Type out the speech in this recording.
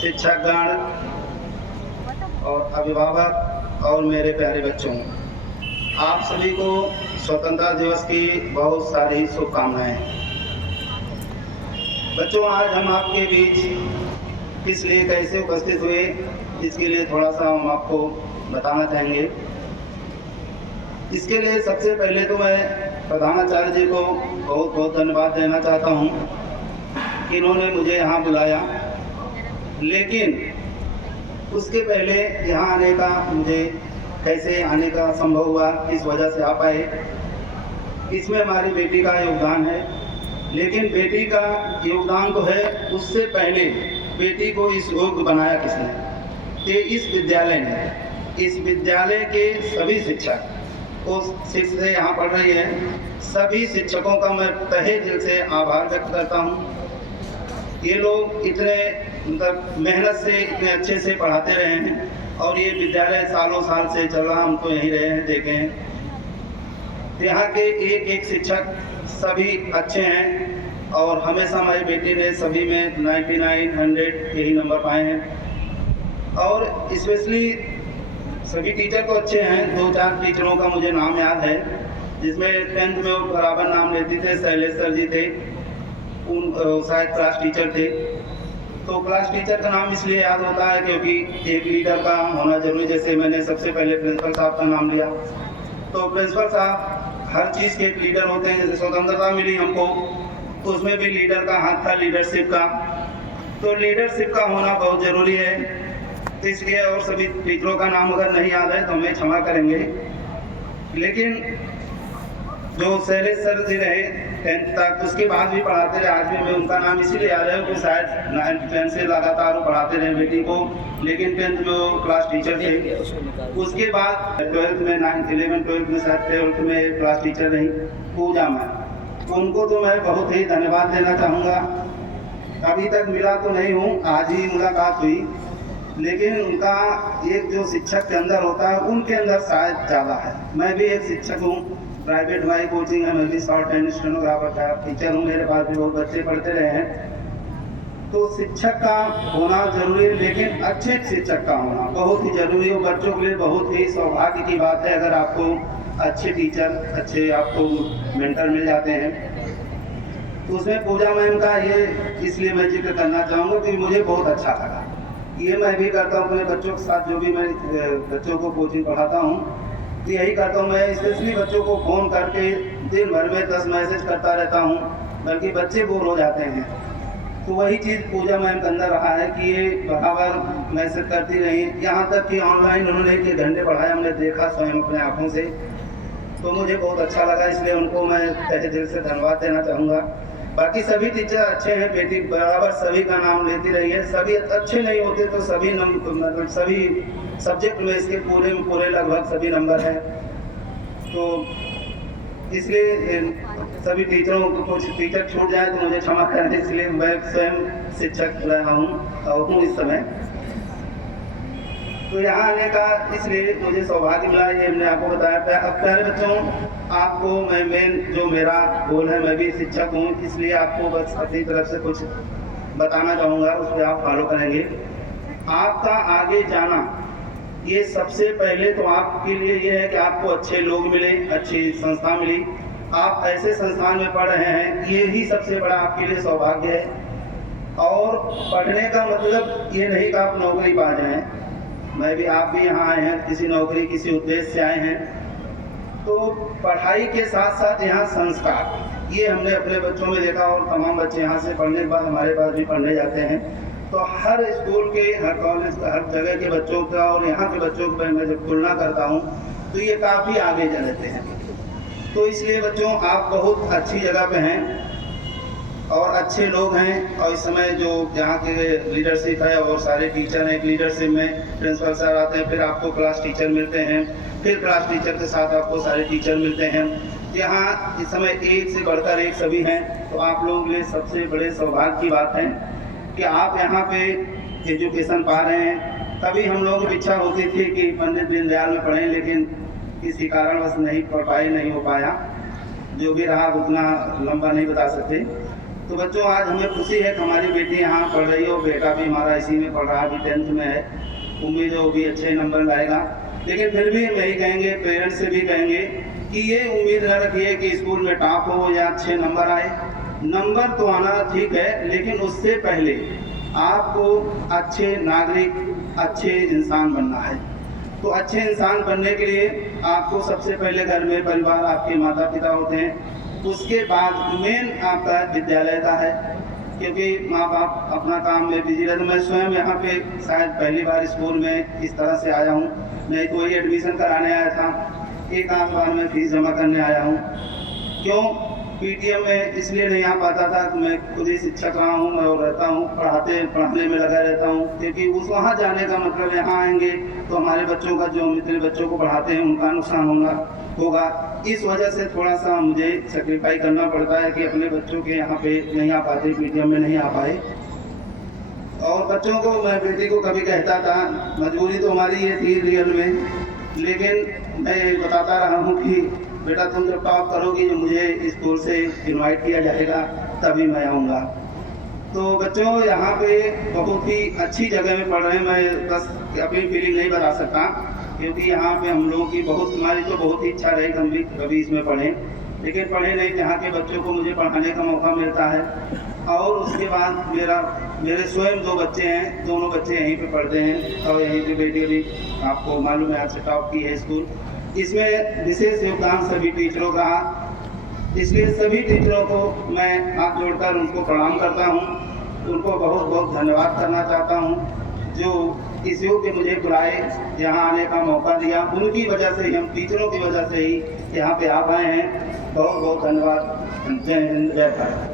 शिक्षकगण और अभिभावक और मेरे प्यारे बच्चों, आप सभी को स्वतंत्रता दिवस की बहुत सारी शुभकामनाएं। बच्चों, आज हम आपके बीच किस लिए कैसे उपस्थित हुए, इसके लिए थोड़ा सा हम आपको बताना चाहेंगे। इसके लिए सबसे पहले तो मैं प्रधानाचार्य जी को बहुत बहुत धन्यवाद देना चाहता हूं कि इन्होंने मुझे यहाँ बुलाया। लेकिन उसके पहले यहाँ आने का मुझे कैसे आने का संभव हुआ, किस वजह से आ पाए, इसमें हमारी बेटी का योगदान है। लेकिन बेटी का योगदान तो है, उससे पहले बेटी को इस योग्य बनाया किसने? ये इस विद्यालय ने। इस विद्यालय के सभी शिक्षक उस शिक्षक से यहाँ पढ़ रही है, सभी शिक्षकों का मैं तहे दिल से आभार व्यक्त करता हूँ। ये लोग इतने मतलब मेहनत से इतने अच्छे से पढ़ाते रहे हैं और ये विद्यालय सालों साल से चल रहा, हम तो यहीं रहे हैं, देखे हैं। यहाँ के एक एक शिक्षक सभी अच्छे हैं और हमेशा हमारी बेटी ने सभी में 99, 100 यही नंबर पाए हैं। और स्पेशली सभी टीचर तो अच्छे हैं। 2-4 टीचरों का मुझे नाम याद है, जिसमें 10th में वो बराबर नाम लेते थे। शैलेश सर जी थे, उन शायद क्लास टीचर थे। तो क्लास टीचर का नाम इसलिए याद होता है क्योंकि एक लीडर का होना जरूरी। जैसे मैंने सबसे पहले प्रिंसिपल साहब का नाम लिया, तो प्रिंसिपल साहब हर चीज़ के एक लीडर होते हैं। जैसे स्वतंत्रता मिली हमको, तो उसमें भी लीडर का हाथ था, लीडरशिप का। तो लीडरशिप का होना बहुत ज़रूरी है। तो इसलिए और सभी टीचरों का नाम अगर नहीं याद है तो हमें क्षमा करेंगे। लेकिन जो शैलेश सर जी रहे 10th तक, उसके बाद भी पढ़ाते रहे। आज भी मैं उनका नाम इसीलिए याद है कि शायद 9th 10th से लगातार वो पढ़ाते रहे बेटी को। लेकिन 10th में वो क्लास टीचर थे। उसके बाद 12th में 9th 11 12th में शायद 12th में क्लास टीचर रही, पूजा में। उनको तो मैं बहुत ही धन्यवाद देना चाहूँगा। अभी तक मिला तो नहीं हूँ, आज ही मुलाकात हुई। लेकिन उनका एक जो शिक्षक के अंदर होता है, उनके अंदर शायद ज़्यादा है। मैं भी एक शिक्षक हूँ, प्राइवेट वाई कोचिंग है, मैं भी शॉर्ट हैंड स्टेनोग्राफर का टीचर हूँ। मेरे पास भी बहुत बच्चे पढ़ते रहे हैं। तो शिक्षक का होना जरूरी है, लेकिन अच्छे शिक्षक का होना बहुत ही जरूरी है। बच्चों के लिए बहुत ही सौभाग्य की बात है अगर आपको अच्छे टीचर, अच्छे आपको मेंटर मिल जाते हैं। तो उसमें पूजा मैम का ये इसलिए मैं जिक्र करना चाहूँगा कि मुझे बहुत अच्छा लगा। ये मैं भी करता हूँ अपने बच्चों के साथ, जो भी मैं बच्चों को कोचिंग पढ़ाता हूँ, यही करता हूँ। मैं स्पेशली बच्चों को फ़ोन करके दिन भर में 10 मैसेज करता रहता हूँ, बल्कि बच्चे बोर हो जाते हैं। तो वही चीज़ पूजा मैम के अंदर रहा है कि ये बराबर मैसेज करती रही। यहाँ तक कि ऑनलाइन उन्होंने 1 घंटे पढ़ाया, हमने देखा स्वयं अपने आँखों से। तो मुझे बहुत अच्छा लगा, इसलिए उनको मैं तहे दिल से धन्यवाद देना चाहूँगा। बाकी सभी टीचर अच्छे हैं, बेटी बराबर सभी का नाम लेती रही है। सभी अच्छे नहीं होते तो सभी मतलब सभी सब्जेक्ट में इसके पूरे में पूरे लगभग सभी नंबर हैं। तो इसलिए सभी टीचरों को कुछ टीचर छूट जाए तो मुझे क्षमा करें। इसलिए मैं स्वयं शिक्षक रहा हूँ और हूँ इस समय। तो यहाँ आने का इसलिए मुझे सौभाग्य मिला, ये हमने आपको बताया। अब प्यारे बच्चों, आपको मैं मेन जो मेरा गोल है, मैं भी शिक्षक हूँ, इसलिए आपको बस अपनी तरफ से कुछ बताना चाहूँगा, उस पर आप फॉलो करेंगे। आपका आगे जाना, ये सबसे पहले तो आपके लिए ये है कि आपको अच्छे लोग मिले, अच्छी संस्था मिली, आप ऐसे संस्थान में पढ़ रहे हैं, ये ही सबसे बड़ा आपके लिए सौभाग्य है। और पढ़ने का मतलब ये नहीं कि आप नौकरी पा जाएं। मैं भी, आप भी यहाँ आए हैं किसी नौकरी, किसी उद्देश्य से आए हैं। तो पढ़ाई के साथ साथ यहाँ संस्कार, ये हमने अपने बच्चों में देखा और तमाम बच्चे यहाँ से पढ़ने के बाद हमारे पास भी पढ़ने जाते हैं। तो हर स्कूल के, हर कॉलेज, हर जगह के बच्चों का और यहाँ के बच्चों की मैं जब तुलना करता हूँ तो ये काफ़ी आगे रहते हैं। तो इसलिए बच्चों, आप बहुत अच्छी जगह पे हैं और अच्छे लोग हैं। और इस समय जो यहाँ के लीडरशिप है और सारे टीचर हैं, एक लीडरशिप में प्रिंसिपल सर आते हैं, फिर आपको क्लास टीचर मिलते हैं, फिर क्लास टीचर के साथ आपको सारे टीचर मिलते हैं। यहाँ इस समय एक से बढ़कर एक सभी हैं। तो आप लोगों के लिए सबसे बड़े सौभाग्य की बात है कि आप यहाँ पे एजुकेशन पा रहे हैं। तभी हम लोगों की इच्छा होती थी कि पंडित दीनदयाल में पढ़ें, लेकिन किसी कारणवश नहीं पढ़ पाए, नहीं हो पाया। जो भी रहा उतना लंबा नहीं बता सकते। तो बच्चों आज हमें खुशी है कि हमारी बेटी यहाँ पढ़ रही है और बेटा भी हमारा इसी में पढ़ रहा है, अभी 10th में है। उम्मीद है वो भी अच्छे नंबर लाएगा। लेकिन फिर भी हम यही कहेंगे, पेरेंट्स से भी कहेंगे कि ये उम्मीद न रखिए कि स्कूल में टॉप हो या अच्छे नंबर आए। नंबर तो आना ठीक है, लेकिन उससे पहले आपको अच्छे नागरिक, अच्छे इंसान बनना है। तो अच्छे इंसान बनने के लिए आपको सबसे पहले घर में परिवार, आपके माता पिता होते हैं, उसके बाद मेन आपका विद्यालय का है, क्योंकि माँ बाप अपना काम में बिजी रहते। मैं स्वयं यहाँ पे शायद पहली बार स्कूल में इस तरह से आया हूँ, नहीं तो वही एडमिशन कराने आया था, एक आध बार मैं फीस जमा करने आया हूँ। क्यों पीटीएम में इसलिए नहीं आ पाता था कि मैं खुद ही शिक्षक रहा हूँ, मैं और रहता हूँ, पढ़ाने में लगा रहता हूँ, क्योंकि उस वहाँ जाने का मतलब यहाँ आएंगे तो हमारे बच्चों का, जो मित्र बच्चों को पढ़ाते हैं उनका नुकसान होगा। इस वजह से थोड़ा सा मुझे सेक्रीफाइस करना पड़ता है कि अपने बच्चों के यहाँ पे नहीं आ पाते, पीटीएम में नहीं आ पाए। और बच्चों को, मैं बेटी को कभी कहता था, मजबूरी तो हमारी ये थी रियल में, लेकिन मैं बताता रहा हूँ कि बेटा तुम जब टॉप करोगी, जो मुझे स्कूल से इनवाइट किया जाएगा तभी मैं आऊँगा। तो बच्चों यहाँ पे बहुत ही अच्छी जगह में पढ़ रहे हैं। मैं बस अपनी फीलिंग नहीं बता सकता, क्योंकि यहाँ पे हम लोगों की हमारी तो बहुत ही इच्छा रही कि हम भी कभी इसमें पढ़ें, लेकिन पढ़े नहीं। यहाँ के बच्चों को मुझे पढ़ाने का मौका मिलता है। और उसके बाद मेरे स्वयं 2 बच्चे हैं, दोनों बच्चे यहीं पे पढ़ते हैं, और यहीं पे बेटी भी आपको मालूम है आज से टॉप की है स्कूल। इसमें विशेष योगदान सभी टीचरों का, इसलिए सभी टीचरों को मैं हाथ जोड़कर उनको प्रणाम करता हूँ, उनको बहुत बहुत धन्यवाद करना चाहता हूँ, जो इस युग के मुझे बुलाए, यहाँ आने का मौका दिया। उनकी वजह से ही, हम टीचरों की वजह से ही यहाँ पे आ पाए हैं। बहुत बहुत धन्यवाद। जय हिंद, जय भारत।